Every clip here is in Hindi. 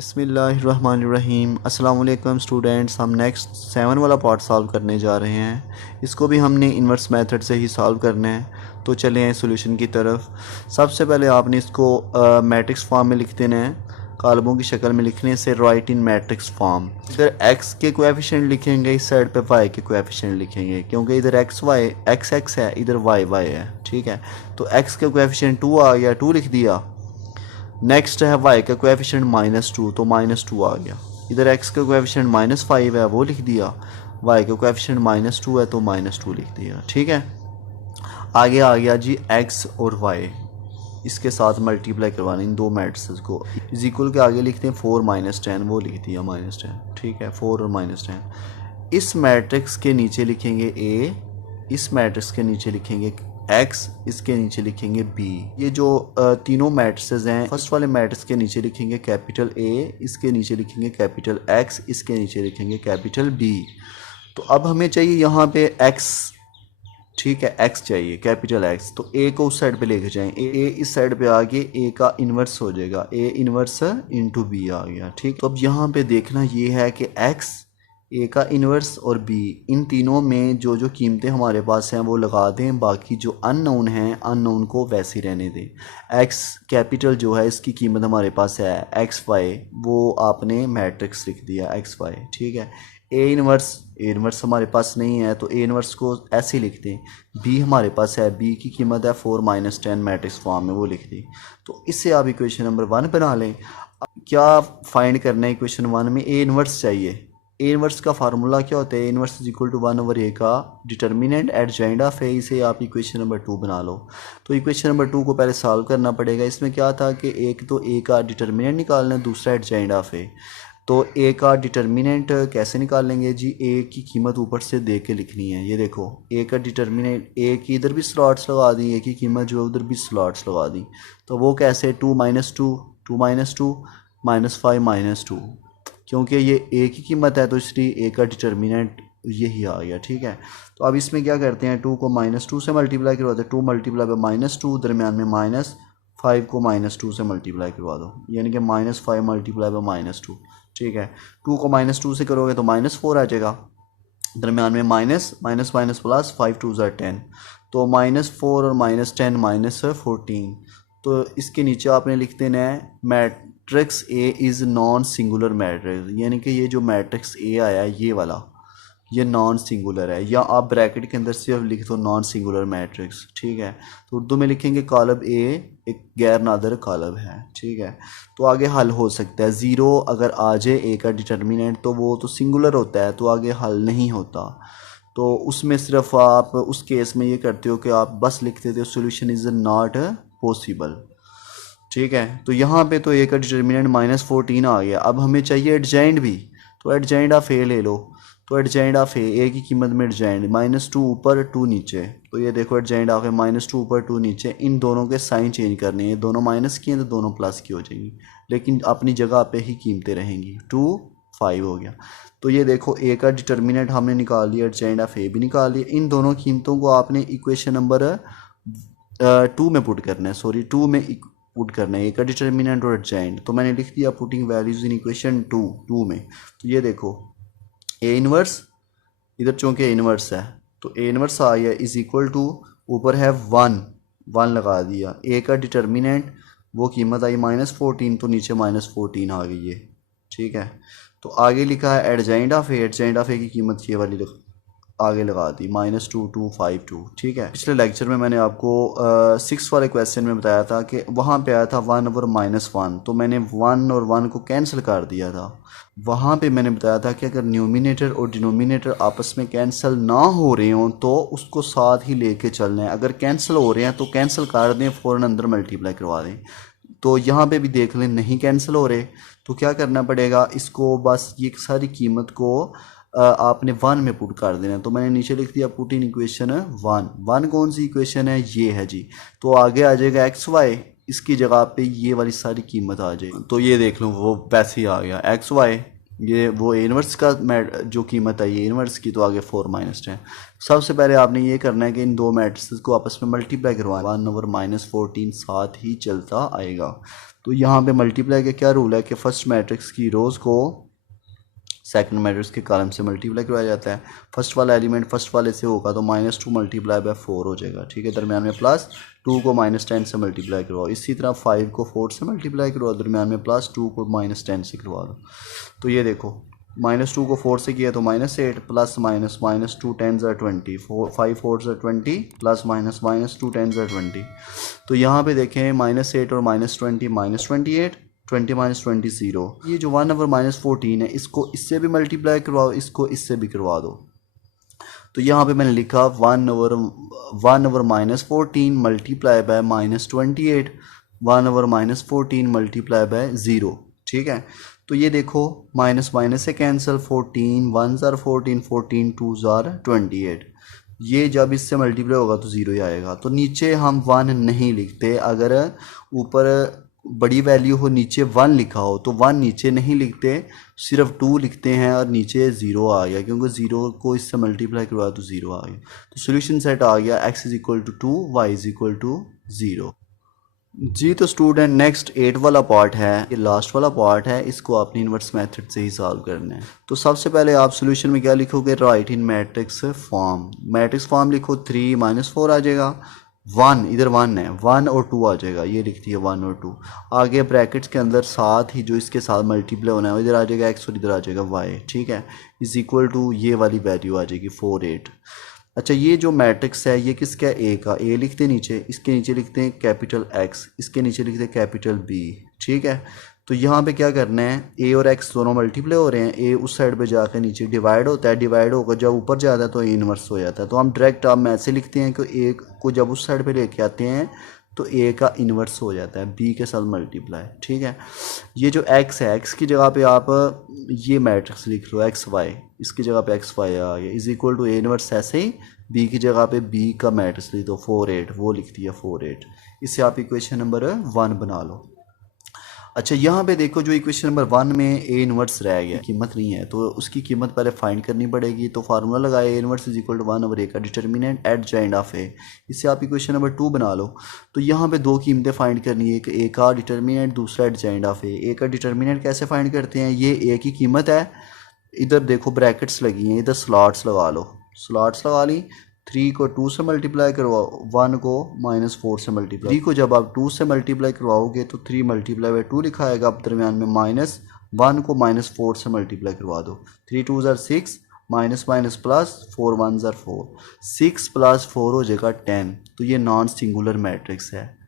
बिस्मिल्लाहिर्रहमानिर्रहीम। अस्सलाम वालेकुम स्टूडेंट्स, हम नेक्स्ट 7 वाला पार्ट सॉल्व करने जा रहे हैं। इसको भी हमने इन्वर्स मेथड से ही सॉल्व करना है। तो चलें हैं सोल्यूशन की तरफ। सबसे पहले आपने इसको मैट्रिक्स फॉर्म में लिख देना है। कालमों की शक्ल में लिखने से राइट इन मैट्रिक्स फॉर्म। इधर x के कोएफिशिएंट लिखेंगे, इस साइड पे y के कोएफिशिएंट लिखेंगे, क्योंकि इधर x x है, इधर y है। ठीक है, तो x के कोएफिशिएंट 2 आ गया, 2 लिख दिया। नेक्स्ट है y का कोएफिशिएंट -2, तो -2 आ गया। इधर x का कोएफिशिएंट -5 है, वो लिख दिया। y का कोएफिशिएंट -2 है, तो -2 लिख दिया। ठीक है, आगे आ गया जी x और y, इसके साथ मल्टीप्लाई करवाना इन दो मैट्रिसेस को। इज इक्वल के आगे लिखते हैं 4 - 10, वो लिख दिया -10। ठीक है, 4 और -10। इस मैट्रिक्स के नीचे लिखेंगे a, इस मैट्रिक्स के नीचे लिखेंगे x, इसके नीचे लिखेंगे b। ये जो तीनों मैट्रिसेस हैं, फर्स्ट वाले मैट्रिक्स के नीचे लिखेंगे कैपिटल A, इसके नीचे लिखेंगे कैपिटल X, इसके नीचे लिखेंगे कैपिटल B। तो अब हमें चाहिए यहाँ पे x। ठीक है, x चाहिए, कैपिटल X। तो a को उस साइड पे लेके जाएं, a इस साइड पे आके a का इन्वर्स हो जाएगा, a इन्वर्स इंटू b आ गया। ठीक, तो अब यहाँ पे देखना ये है कि x, ए का इन्वर्स और बी, इन तीनों में जो जो कीमतें हमारे पास हैं वो लगा दें, बाकी जो अननोन हैं अननोन को वैसे ही रहने दें। एक्स कैपिटल जो है इसकी कीमत हमारे पास है एक्स वाई, वो आपने मैट्रिक्स लिख दिया एक्स वाई। ठीक है, ए इन्वर्स हमारे पास नहीं है, तो ए इन्वर्स को ऐसे ही लिख दें। बी हमारे पास है, बी की कीमत है 4 - 10 मैट्रिक्स फॉर्म में, वो लिख दी। तो इससे आप इक्वेशन नंबर 1 बना लें। क्या फाइंड करना है इक्वेशन 1 में? ए इन्वर्स चाहिए। ए इन्वर्स का फार्मूला क्या होता है? A inverse is equal to 1/a का डिटर्मिनेंट एडजॉइंट ऑफ ए। इसे आप इक्वेशन नंबर 2 बना लो। तो इक्वेशन नंबर 2 को पहले सॉल्व करना पड़ेगा। इसमें क्या था कि एक तो ए का डिटर्मिनेंट निकालना है, दूसरा एडजॉइंट ऑफ ए। तो ए का डिटर्मिनेंट कैसे निकालेंगे जी? ए की कीमत ऊपर से दे के लिखनी है। ये देखो, ए का डिटर्मिनेंट, ए की इधर भी स्लॉट्स लगा दी, ए की कीमत जो है उधर भी स्लॉट्स लगा दी। तो वो कैसे? 2 - 2, 2 - 2 -5 -2, क्योंकि ये ए की कीमत है तो इसलिए ए का डिटर्मिनेंट यही आ गया। ठीक है, तो अब इसमें क्या करते हैं, 2 को -2 से मल्टीप्लाई करवाते हैं। 2 मल्टीप्लाई बाय -2, दरमियान में -5 को -2 से मल्टीप्लाई करवा दो, यानी कि -5 मल्टीप्लाई बाय -2। ठीक है, 2 को -2 से करोगे तो -4 आ जाएगा, दरमियान में माइनस प्लस 5 2 ज़ा 10, तो -4 और -10 -14। तो इसके नीचे आपने लिख देना है matrix A is non singular matrix, यानी कि ये जो मैट्रिक्स ए आया है ये वाला, ये नॉन सिंगुलर है, या आप ब्रैकेट के अंदर सिर्फ लिख दो नॉन सिंगुलर मैट्रिक्स। ठीक है, तो उर्दू में लिखेंगे कॉलम ए एक गैर नादर कॉलम है। ठीक है, तो आगे हल हो सकता है। 0 अगर आ जाए ए का डिटर्मिनेंट तो वो तो सिंगुलर होता है, तो आगे हल नहीं होता। तो उसमें सिर्फ आप उस केस में ये करते हो कि आप बस लिख देते हो सोल्यूशन इज़ नॉट पॉसिबल। ठीक है, तो यहाँ पे तो ए का डिटर्मिनेंट -14 आ गया। अब हमें चाहिए एडजॉइंट भी, तो एडजॉइंट ऑफ ए ले लो। तो एडजॉइंट ऑफ ए की कीमत में एडजॉइंट -2 ऊपर 2 नीचे, तो ये देखो एडजॉइंट ऑफ ए -2 ऊपर 2 नीचे, इन दोनों के साइन चेंज करने हैं। दोनों माइनस की हैं तो दोनों प्लस की हो जाएंगी, लेकिन अपनी जगह पे ही कीमतें रहेंगी। 2 5 हो गया। तो ये देखो ए का डिटर्मिनेंट हमने निकाल लिया, एडजॉइंट ऑफ ए भी निकाल लिया। इन दोनों कीमतों को आपने इक्वेशन नंबर 2 में पुट करना है, सॉरी 2 में पुट करना है, ए का डिटर्मिनेंट और एडजॉइंट। तो मैंने लिख दिया पुटिंग वैल्यूज इन इक्वेशन 2 में। तो ये देखो ए इन्वर्स, इधर चूँकि ए इन्वर्स है तो ए इन्वर्स आ गया इज इक्वल टू, ऊपर है 1 लगा दिया। ए का डिटर्मिनेंट वो कीमत आई -14, तो नीचे -14 आ गई है। ठीक है, तो आगे लिखा है adjoint of A, adjoint of A की कीमत ये वाली आगे लगा दी -2 2 5 2। ठीक है, पिछले लेक्चर में मैंने आपको 6 वाले क्वेश्चन में बताया था कि वहाँ पे आया था 1 और -1, तो मैंने 1 और 1 को कैंसिल कर दिया था। वहाँ पे मैंने बताया था कि अगर न्यूमिनेटर और डिनोमिनेटर आपस में कैंसिल ना हो रहे हों तो उसको साथ ही लेके चलना है। अगर कैंसिल हो रहे हैं तो कैंसिल कर दें, फ़ौरन अंदर मल्टीप्लाई करवा दें। तो यहाँ पे भी देख लें नहीं कैंसिल हो रहे, तो क्या करना पड़ेगा, इसको बस ये सारी कीमत को आपने 1 में पुट कर देना। तो मैंने नीचे लिख दिया पुट इन इक्वेशन 1। कौन सी इक्वेशन है? ये है जी। तो आगे आ जाएगा एक्स वाई, इसकी जगह पे ये वाली सारी कीमत आ जाएगी। तो ये देख लो वो वैसे ही आ गया, एक्स वाई ये वो इनवर्स का जो कीमत है ये इनवर्स की, तो आगे 4 - 10। सबसे पहले आपने ये करना है कि इन दो मैट्रिसेस को आपस में मल्टीप्लाई करवाएं। 1/-14 साथ ही चलता आएगा। तो यहाँ पे मल्टीप्लाई का क्या रूल है कि फर्स्ट मैट्रिक्स की रोज़ को सेकंड मैट्रिक्स के कॉलम से मल्टीप्लाई करवाया जाता है। फर्स्ट वाला एलिमेंट फर्स्ट वाले से होगा तो -2 × 4 हो जाएगा, ठीक है। दरमियान में +2 को -10 से मल्टीप्लाई करवाओ। इसी तरह 5 को 4 से मल्टीप्लाई करवाओ, दरमियान में +2 को -10 से करवा दो। तो ये देखो -2 को 4 से किया तो -8 प्लस माइनस -2 10 × 20 5 4 × 20 प्लस माइनस -2 10 × 20। तो यहाँ पे देखें -8 और -20 -28 20 - 20 0। ये जो 1/-14 है इसको इससे भी मल्टीप्लाई करवाओ, इसको इससे भी करवा दो। तो यहाँ पे मैंने लिखा 1/-14 मल्टीप्लाई बाय -28 1/-14 मल्टीप्लाई बाय 0, ठीक है। तो ये देखो माइनस माइनस से cancel, 14 1s are 14 14 2s are 28। ये जब इससे मल्टीप्लाई होगा तो 0 ही आएगा। तो नीचे हम 1 नहीं लिखते, अगर ऊपर बड़ी वैल्यू हो नीचे 1 लिखा हो तो 1 नीचे नहीं लिखते, सिर्फ 2 लिखते हैं और नीचे 0 आ गया, क्योंकि 0 को इससे मल्टीप्लाई करवाया तो 0 आ गया। तो सोल्यूशन सेट आ गया x = 2 y = 0। जी तो स्टूडेंट नेक्स्ट 8 वाला पार्ट है, ये लास्ट वाला पार्ट है, इसको आपने इन्वर्स मेथड से ही सॉल्व करना है। तो सबसे पहले आप सोल्यूशन में क्या लिखोगे, राइट इन मैट्रिक्स फॉर्म। मैट्रिक्स फॉर्म लिखो, 3 - 4 आ जाएगा, 1 इधर 1 है, 1 और 2 आ जाएगा, ये लिख दिया 1 और 2। आगे ब्रैकेट्स के अंदर साथ ही जो इसके साथ मल्टीप्लाई होना है इधर आ जाएगा x और इधर आ जाएगा y, ठीक है। = ये वाली वैल्यू आ जाएगी 4 8। अच्छा ये जो मैट्रिक्स है ये किसका है, ए का। ए लिखते हैं नीचे, इसके नीचे लिखते हैं कैपिटल X, इसके नीचे लिखते हैं कैपिटल B, ठीक है। तो यहाँ पे क्या करना है, ए और x दोनों मल्टीप्लाई हो रहे हैं, ए उस साइड पे जाकर नीचे डिवाइड होता है, डिवाइड होकर जब ऊपर जाता है तो ए इनवर्स हो जाता है। तो हम डायरेक्ट हम ऐसे लिखते हैं कि ए को जब उस साइड पे लेके आते हैं तो ए का इन्वर्स हो जाता है बी के साथ मल्टीप्लाई, ठीक है। ये जो x है, x की जगह पे आप ये मैट्रिक्स लिख लो XY, इसकी जगह पे XY आ गया = A इनवर्स। ऐसे ही b की जगह पे b का मैट्रिक्स लिख दो 4 8, वो लिख दिया 4 8। इससे आप इक्वेशन नंबर 1 बना लो। अच्छा यहाँ पे देखो जो इक्वेशन नंबर 1 में ए इनवर्स रह गया, कीमत नहीं है, तो उसकी कीमत पहले फाइंड करनी पड़ेगी। तो फार्मूला लगाया ए इनवर्स = 1/a का डिटर्मिनेंट एट जॉइंट ऑफ ए। इससे आप इक्वेशन नंबर 2 बना लो। तो यहाँ पे दो कीमतें फाइंड करनी है, एक ए का डिटर्मिनेंट, दूसरा एट जॉइंट ऑफ ए। ए का डिटर्मिनेंट कैसे फाइंड करते हैं, ये ए की कीमत है, इधर देखो ब्रैकेट्स लगी हैं, इधर स्लॉट्स लगा लो, स्लॉट्स लगा ली। 3 को 2 से मल्टीप्लाई करवाओ, 1 को -4 से मल्टीप्लाई। 3 को जब आप 2 से मल्टीप्लाई करवाओगे तो 3 × 2 लिखा आएगा, अब दरमियान में -1 को -4 से मल्टीप्लाई करवा दो। 3 2s are 6 minus minus plus 4 1s are 4, 6 + 4 हो जाएगा 10। तो ये नॉन सिंगुलर मैट्रिक्स है।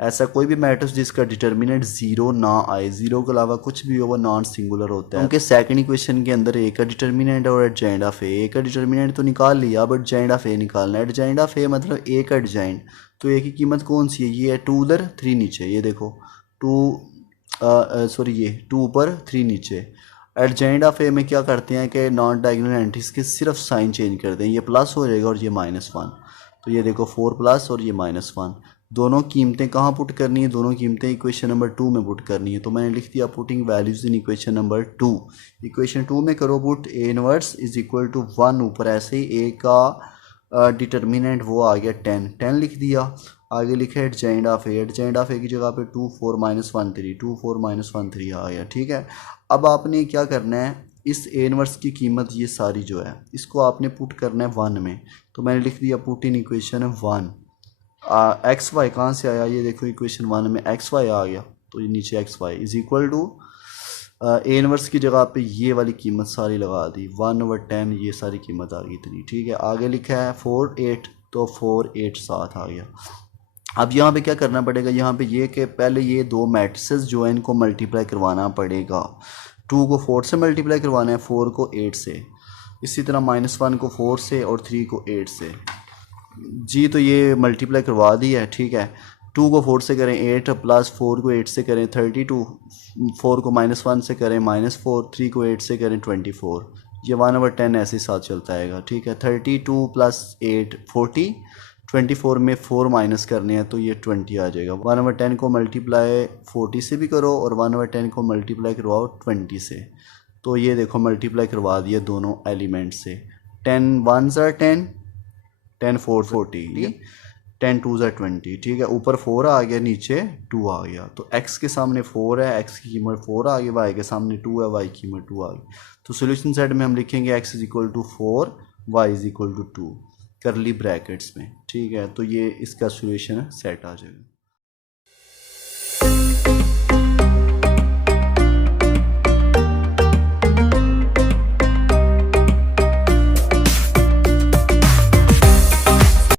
ऐसा कोई भी मैट्रिक्स जिसका डिटर्मिनेंट 0 ना आए, 0 के अलावा कुछ भी हो वो नॉन सिंगुलर होता है। क्योंकि सेकंड इक्वेशन के अंदर ए का डिटर्मिनेंट और एडजॉइंट ऑफ ए का डिटर्मिनेंट तो निकाल लिया, बट एडजॉइंट ऑफ ए निकालना है। एडजॉइंट ऑफ ए मतलब ए का एडजॉइंट। तो ए की कीमत कौन सी है, ये है 2 उधर 3 नीचे, ये देखो 2 ये 2 ऊपर 3 नीचे। एडजॉइंट ऑफ ए में क्या करते हैं कि नॉन डायगोनल एंट्रीज के सिर्फ साइन चेंज करते हैं, ये प्लस हो जाएगा और ये -1। तो ये देखो 4 प्लस और ये -1, दोनों कीमतें कहाँ पुट करनी है, दोनों कीमतें इक्वेशन नंबर 2 में पुट करनी है। तो मैंने लिख दिया putting values in equation number 2। Equation 2 में करो पुट ए इनवर्स = 1 ऊपर, ऐसे ही ए का डिटर्मिनेंट वो आ गया 10 लिख दिया। आगे लिखा adjoint of A, adjoint of A की जगह पे 2 4 -1 3 2 4 -1 3 आ गया, ठीक है। अब आपने क्या करना है, इस ए इनवर्स की कीमत ये सारी जो है इसको आपने पुट करना है 1 में। तो मैंने लिख दिया put in equation 1। X Y कहाँ से आया, ये देखो इक्वेशन 1 में एक्स वाई आ गया, तो ये नीचे एक्स वाई = ए इनवर्स की जगह पे ये वाली कीमत सारी लगा दी, 1/10 ये सारी कीमत आ गई इतनी, ठीक है। आगे लिखा है 4 8, तो 4 8 7 आ गया। अब यहाँ पे क्या करना पड़ेगा, यहाँ पे ये कि पहले ये दो मैट्रिसेस जो है इनको मल्टीप्लाई करवाना पड़ेगा। 2 को 4 से मल्टीप्लाई करवाना है, 4 को 8 से, इसी तरह -1 को 4 से और 3 को 8 से। जी तो ये मल्टीप्लाई करवा दी है, ठीक है। 2 को 4 से करें 8 प्लस 4 को 8 से करें 32, 4 को -1 से करें -4, 3 को 8 से करें 24, ये 1/10 ऐसे ही साथ चलता आएगा, ठीक है। 32 + 8 40, 24 में 4 माइनस करने हैं तो ये 20 आ जाएगा। 1/10 को मल्टीप्लाई 40 से भी करो और 1/10 को मल्टीप्लाई करवाओ 20 से, तो ये देखो मल्टीप्लाई करवा दिया दोनों एलिमेंट से। 10 1 ज़ा 10, 10 4 40, 10 2 ज़ा 20, ठीक है। ऊपर 4 आ गया, नीचे 2 आ गया। तो x के सामने 4 है, x की कीमत 4 आ गई, y के सामने 2 है, y की कीमत 2 आ गई। तो सोल्यूशन सेट में हम लिखेंगे x is equal to 4, y is equal to 2 curly brackets में, ठीक है। तो ये इसका सोल्यूशन सेट आ जाएगा।